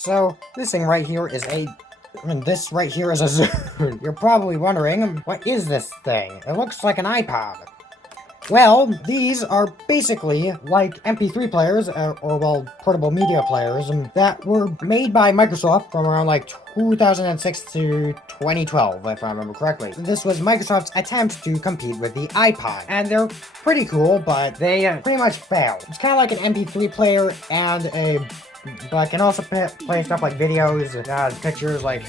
So, this thing right here is this right here is a Zune. You're probably wondering, what is this thing? It looks like an iPod. Well, these are basically like MP3 players, well, portable media players, that were made by Microsoft from around like 2006 to 2012, if I remember correctly. This was Microsoft's attempt to compete with the iPod, and they're pretty cool, but they pretty much failed. It's kind of like an MP3 player but can also play stuff like videos, pictures, like,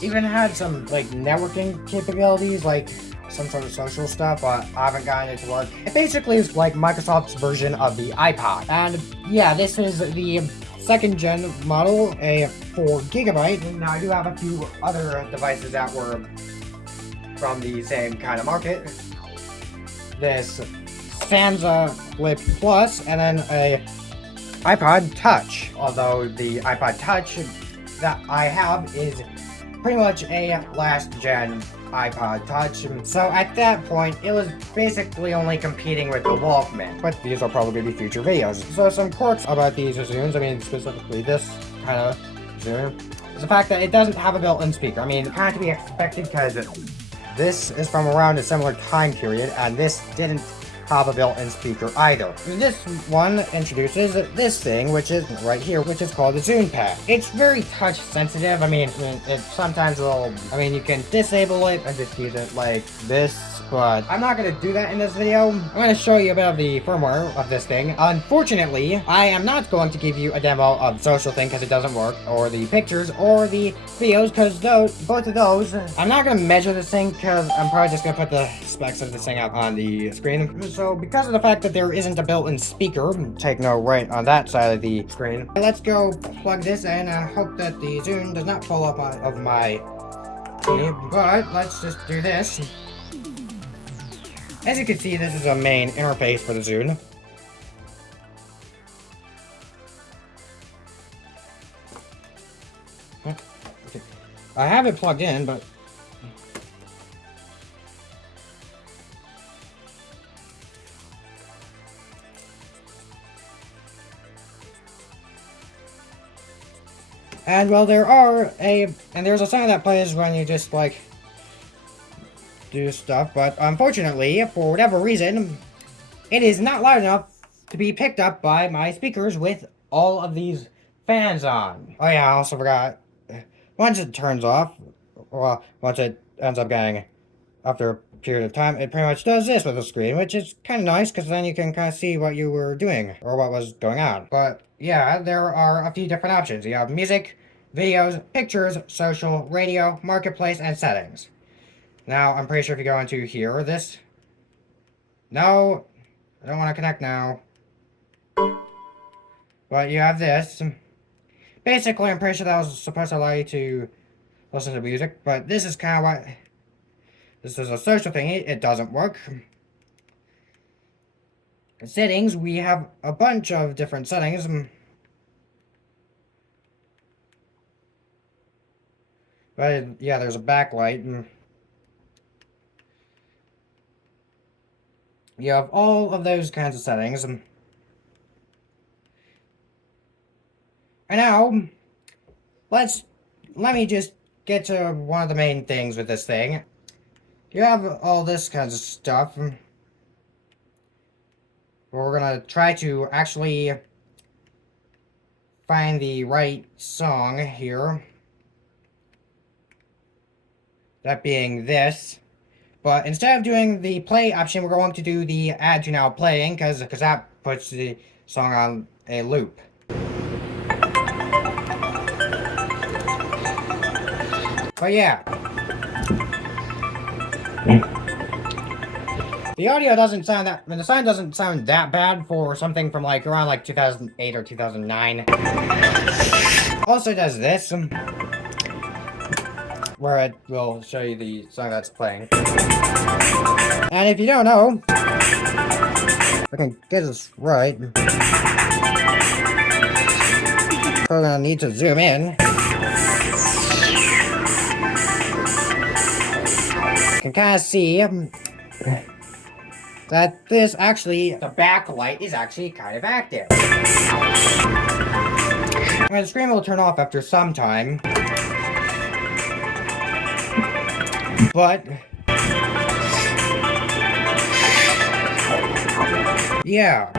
even had some, like, networking capabilities, like some sort of social stuff, but I haven't gotten it to work. It basically is like Microsoft's version of the iPod. And yeah, this is the second gen model, a 4GB. Now I do have a few other devices that were from the same kind of market. This Stanza Flip Plus, and then a iPod Touch. Although the iPod Touch that I have is pretty much a last gen iPod Touch, so at that point, it was basically only competing with the Walkman. But these will probably be future videos. So some quirks about these Zunes, I mean specifically this kind of Zune, is the fact that it doesn't have a built-in speaker. I mean, kind of to be expected because this is from around a similar time period, and this didn't have a built-in speaker either. This one introduces this thing, which is right here, which is called the Zune Pad. It's very touch sensitive. I mean, it sometimes will, you can disable it and just use it like this, but I'm not going to do that in this video. I'm going to show you a bit of the firmware of this thing. Unfortunately, I am not going to give you a demo of the social thing because it doesn't work, or the pictures, or the videos, because both of those, I'm not going to measure this thing because I'm probably just going to put the specs of this thing up on the screen. So because of the fact that there isn't a built-in speaker, take no right on that side of the screen, let's go plug this in and hope that the Zune does not fall up of my TV. But let's just do this. As you can see, this is a main interface for the Zune. I have it plugged in, but and well, there's a sound that plays when you just like do stuff, but unfortunately, for whatever reason, it is not loud enough to be picked up by my speakers with all of these fans on. Oh yeah, I also forgot, once it turns off, well, once it ends up getting, after a period of time, it pretty much does this with the screen, which is kind of nice, because then you can kind of see what you were doing, or what was going on. But yeah, there are a few different options. You have music, videos, pictures, social, radio, marketplace, and settings. Now, I'm pretty sure if you go into here, no, I don't want to connect now. But you have this. Basically, I'm pretty sure that was supposed to allow you to listen to music, but this is kind of what, this is a social thing, it doesn't work. Settings, we have a bunch of different settings. But yeah, there's a backlight. You have all of those kinds of settings. And now, let me just get to one of the main things with this thing. You have all this kinds of stuff. We're gonna try to actually find the right song here. That being this. But instead of doing the play option, we're going to do the add to now playing, because that puts the song on a loop. But yeah. The audio doesn't sound that, the sound doesn't sound that bad for something from like around like 2008 or 2009. Also does this, where it will show you the song that's playing. And if you don't know, if I can get this right, we're gonna need to zoom in. You can kind of see that this actually, the backlight is actually kind of active. The screen will turn off after some time. But yeah.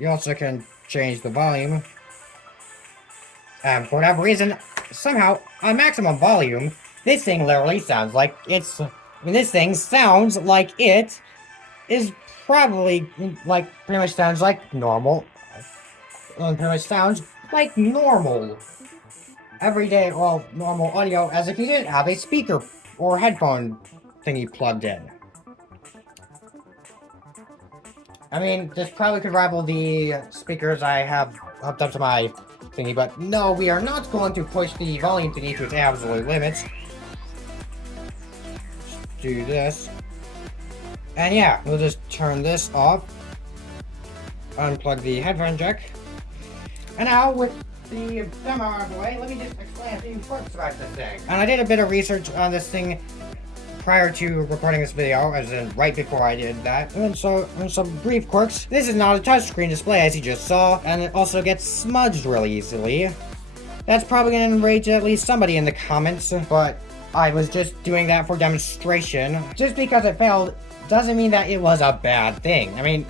You also can change the volume. And for whatever reason, somehow, on maximum volume, this thing literally sounds like it's... I mean, this thing sounds like it is probably, like, pretty much sounds like normal. Pretty much sounds like normal. Everyday, well, normal audio, as if you didn't have a speaker or headphone thingy plugged in. I mean, this probably could rival the speakers I have hooked up to my thingy, but no, we are not going to push the volume thingy to its absolute limits. Just do this. And yeah, we'll just turn this off. Unplug the headphone jack. And now, with the demo out of the way, let me just explain a few quirks about this thing. And I did a bit of research on this thing prior to recording this video, as in right before I did that. And some brief quirks. This is not a touchscreen display, as you just saw, and it also gets smudged really easily. That's probably gonna enrage at least somebody in the comments, but I was just doing that for demonstration. Just because it failed doesn't mean that it was a bad thing. I mean,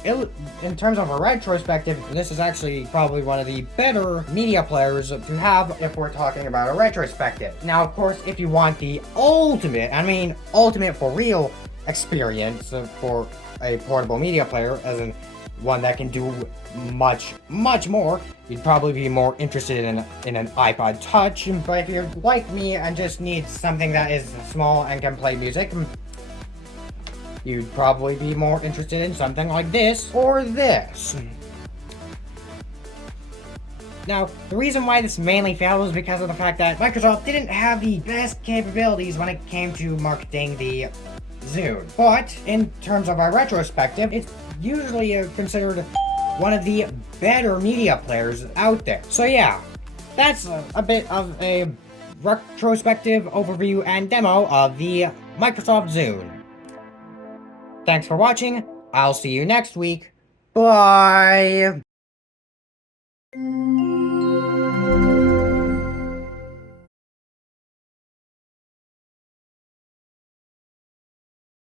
in terms of a retrospective, this is actually probably one of the better media players to have if we're talking about a retrospective. Now, of course, if you want the ultimate, I mean ultimate for real experience for a portable media player, as in one that can do much more, you'd probably be more interested in an iPod Touch. But if you're like me and just need something that is small and can play music, you'd probably be more interested in something like this or this. Now, the reason why this mainly failed was because of the fact that Microsoft didn't have the best capabilities when it came to marketing the Zune. But in terms of our retrospective, it's usually considered one of the better media players out there. So yeah, that's a bit of a retrospective overview and demo of the Microsoft Zune. Thanks for watching. I'll see you next week. Bye!